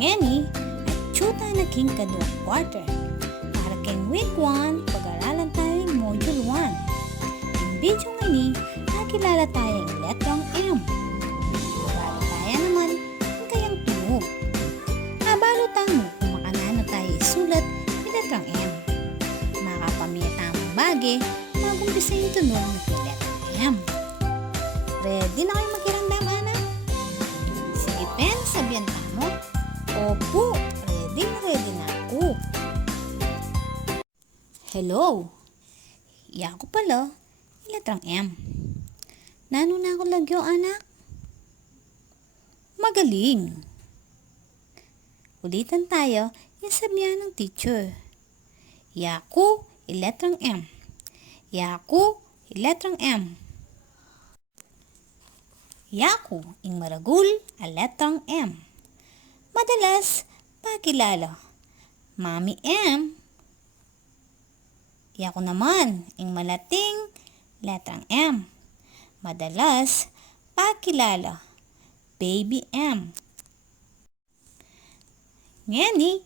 Ngeni at tsuta na king kadwa quarter. Para king week 1, pag-aralan tayo yung module 1. Ang video ngani, nakilala tayo yung letrang M. Mabalo tayo naman ang kayang tunog. Mabalo tayo kung makanano tayo isulat yung letrang M. Makapamitamang bagay, magumpisa yung tunog ng letrang M. Ready na kayo magkiramdam, anak? Sige, pen, sabihan ka mo. Opo, ready na ako. Hello. Iya ko pala, letrang M. Nano na ako lagyo, anak? Magaling. Ulitan tayo yung sabihan ng teacher. Iya ko, letrang M. Iya ko, letrang M. Yaku, ing maragul, ang letrang M. Madalas, pakilala. Mami M. Yaku naman, ing malating, letrang M. Madalas, pakilala. Baby M. Ngani,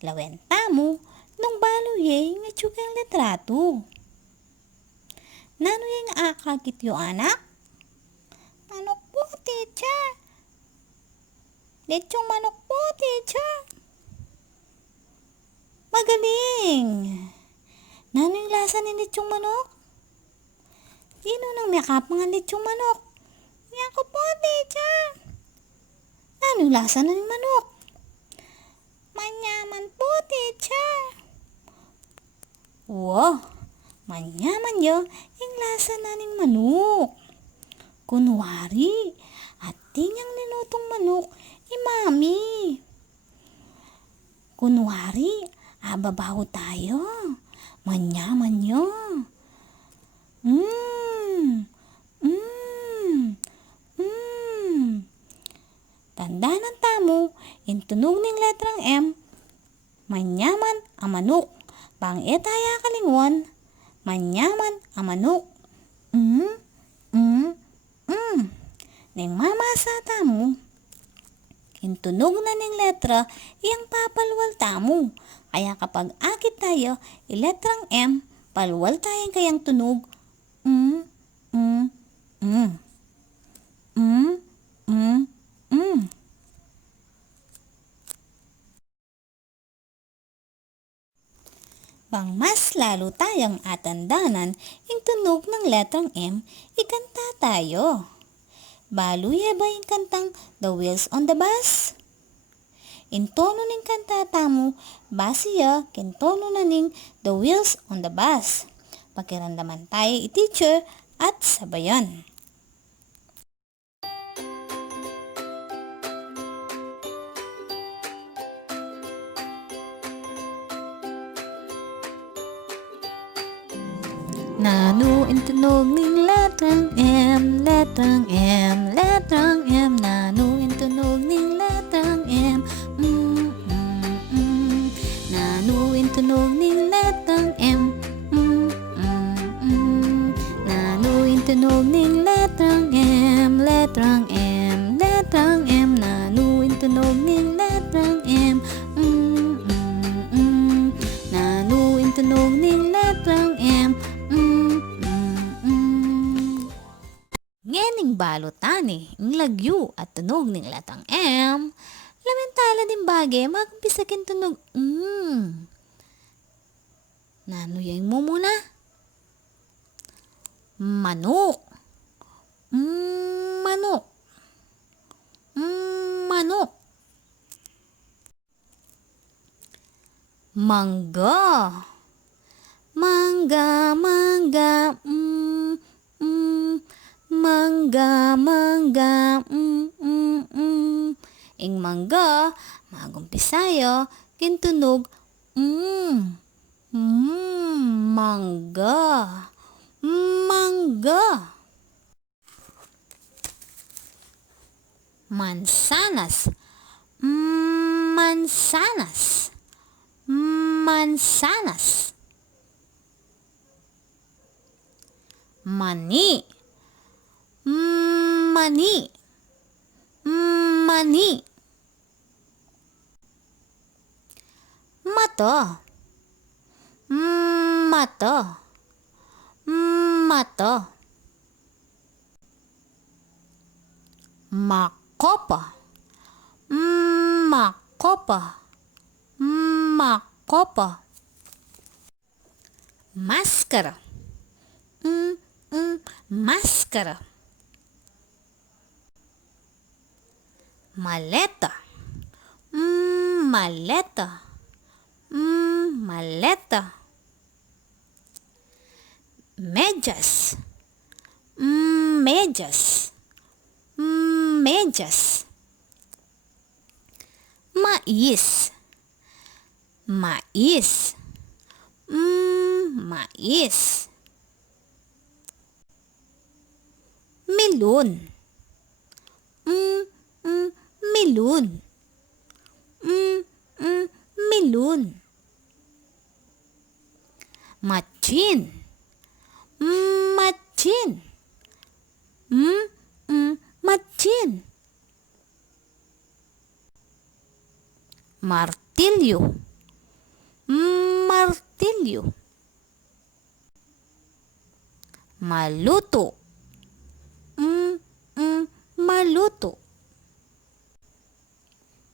lawenta mo, nung baluye, nga tsukang letrato. Nano yung akakit yung anak? Manok po, teacher. Lechong manok po, teacher. Magaling. Nano yung lasa ni lechong manok? Sino nang miyakap mga lechong manok? Ako po, teacher. Nano yung lasa ng manok? Manyaman po, teacher. Wow, manyaman yo yung lasa naning manok. Kunwari, ating ang ninutong manok, mami. Kunwari, ababaw tayo. Manyaman nyo. Tanda ng tamo, yung tunog ng letrang M, manyaman ang manok. Pang-etaya kalingwan, manyaman ang manok. Neng mamasa tamo, yung tunog na ng letra, iyang papalwal tamo. Kaya kapag akit tayo, letrang M, palwal tayong kayang tunog. Pang mas lalo tayong atandanan, yung tunog ng letrang M, ikanta tayo. Baluya ba yung kantang The Wheels on the Bus? In tono ning kanta tamo, basiya kin tono na ning The Wheels on the Bus. Pakiramdaman tayo i-teacher at sabayan. Nano in tunog ning letrang M, letrang M, letrang M. Nano in tunog ning letrang M, Nano in tunog ning letrang M, Nano in tunog ning letrang M, letrang M, letrang M. Nano in tunog ning letrang M, Nano in tunog ning letrang M. Ngening balutan ng lagyo at tunog ng letrang M, lamentala din bagay magpisakin tunog. Nanuyang mo muna. Manok. Manok. Manok. Mangga. Mangga, mangga. Mangga, mangga. Ing mangga, magumpisayo, kintunog. Mangga. Mangga. Mansanas. Mansanas. Mansanas. Mani. Mani. Mani. mata, mata, mata. Makopa, makopa, makopa. Máscara, máscara. Maleta, maleta, maleta. Medyas, medyas, medyas. Mais, mais, mais. Melon, melon, melon. Machine, machine, machine. Martilyo, martilyo. Maluto, maluto.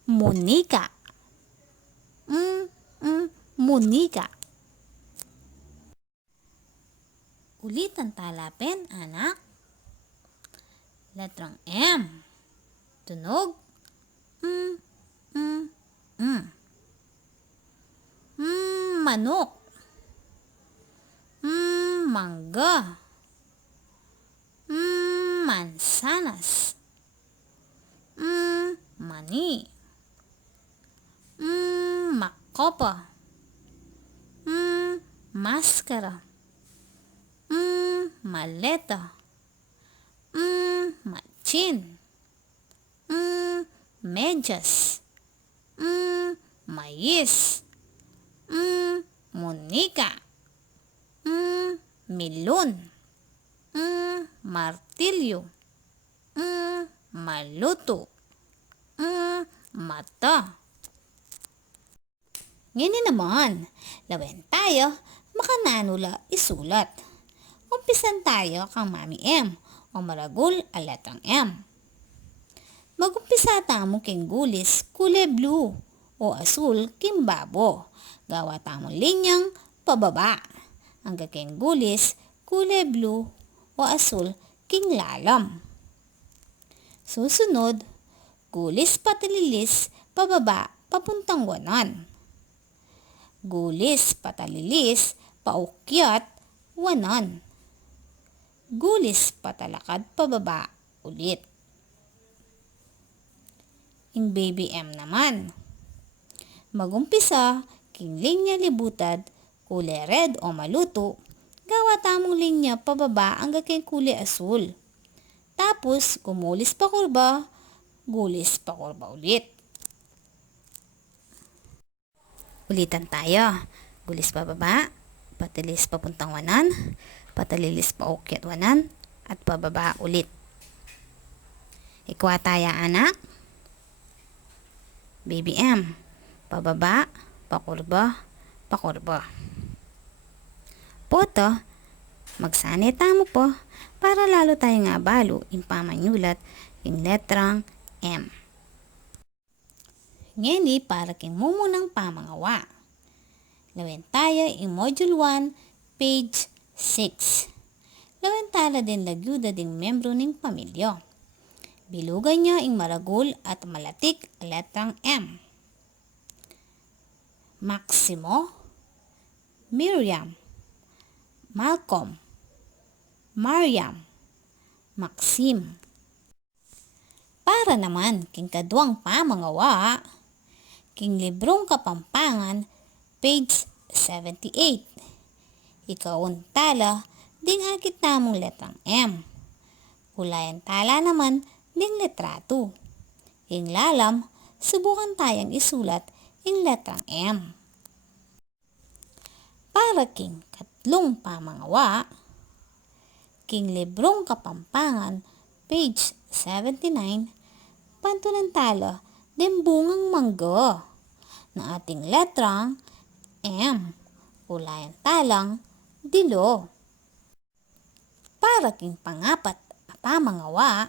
Munika, munika. Ulit ang talapin, anak. Letrang M. Tunog. Manok. Mangga. Mansanas. Mani. Makopa. Máscara. Maleta. Machine. Medyas. Mais. Munika. Melon. Martilyo. Maluto. Mata. Ngayon naman, lawin tayo, makananula isulat. Umpisan tayo kang Mami M o maragul ang letrang M. Magumpisa tamo king gulis kulay blue o asul king babo. Gawa tamong linyang pababa. Ang king gulis kulay blue o asul king lalam. Susunod, gulis patalilis pababa papuntang wanan. Gulis patalilis paukyat wanan. Gulis patalakad pababa ulit. Ing baby M naman. Magumpisa king linya libutad kulay red o maluto. Gawa tamong linya pababa ang king kulay asul. Tapos gumulis pa kurba, gulis pa kurba ulit. Ulitan tayo. Gulis pa baba, patilis papuntang wanan, patalilis pa ukyat wanan, at pababa ulit. Ikwa tayo anak. Baby M. Pababa, pakurba, pakurba. Poto, magsanita mo po para lalo tayo nga balo yung pamanyulat yung letrang M. Ngeni para king mumunang pamangawa. Lawin tayo in Module 1, page 6. Lawin tala din lagyuda ding membro ning pamilya. Bilugan niya ing maragul at malatik letrang M. Maximo, Miriam, Malcolm, Mariam, Maxim. Para naman king kaduang pamangawa, king librong Kapampangan, page 78. Ikaon tala, ding akit namong letrang M. Ulayan tala naman, ding letra 2. Ing lalam, subukan tayang isulat ing letrang M. Para king katlong pamangawa, king librong Kapampangan, page 79, pantunan tala, din bungang mangga na ating letrang M. Ulayan talang dilo. Para king pangapat pamangawa,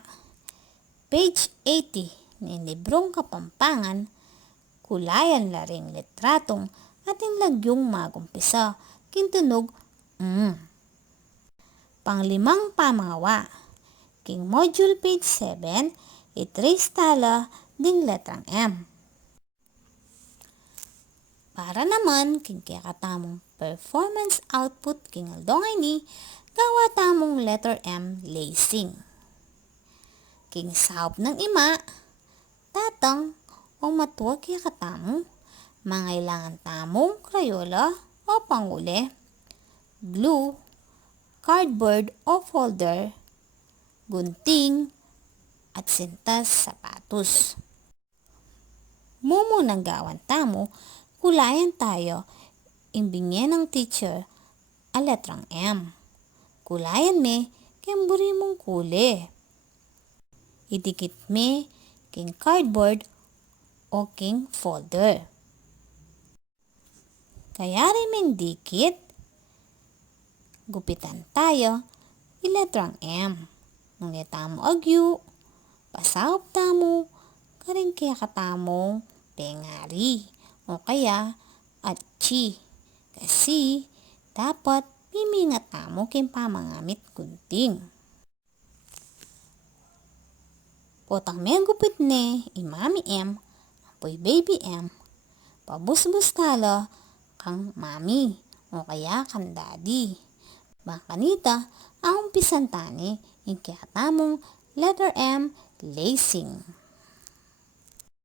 page 80 ni librong Kapampangan, kulayan la ring litratong ating lagyong magumpisa kintunog Panglimang pamangawa, king module page 7, itrace tala ding letrang M. Para naman king kakatamong performance output king aldongay ni gawa tamong letter M lacing. King sahop ng ima, tatang o matuwa kaya katamo, mangailangan tamong crayola o panguli, glue, cardboard o folder, gunting, at sintas sapatos. Mumunang gawan tamo, kulayan tayo, imbingyan ng teacher a letrang M. Kulayan me, kemburi mong kuli. Idikit me, king cardboard o king folder. Kaya rin meng dikit, gupitan tayo, iletrang M. Nung tamo agyu, pasahop tamo, karing kaya katamo, pengari, o kaya atchi. Kasi dapat mimingat tamo king pamangamit gunting. Potang may gupit ne, imami M, apoy baby M, pabusbus tala kang mami, o kaya kang daddy. Makanita, ang umpisan tani, yung kaya tamong letter M lacing.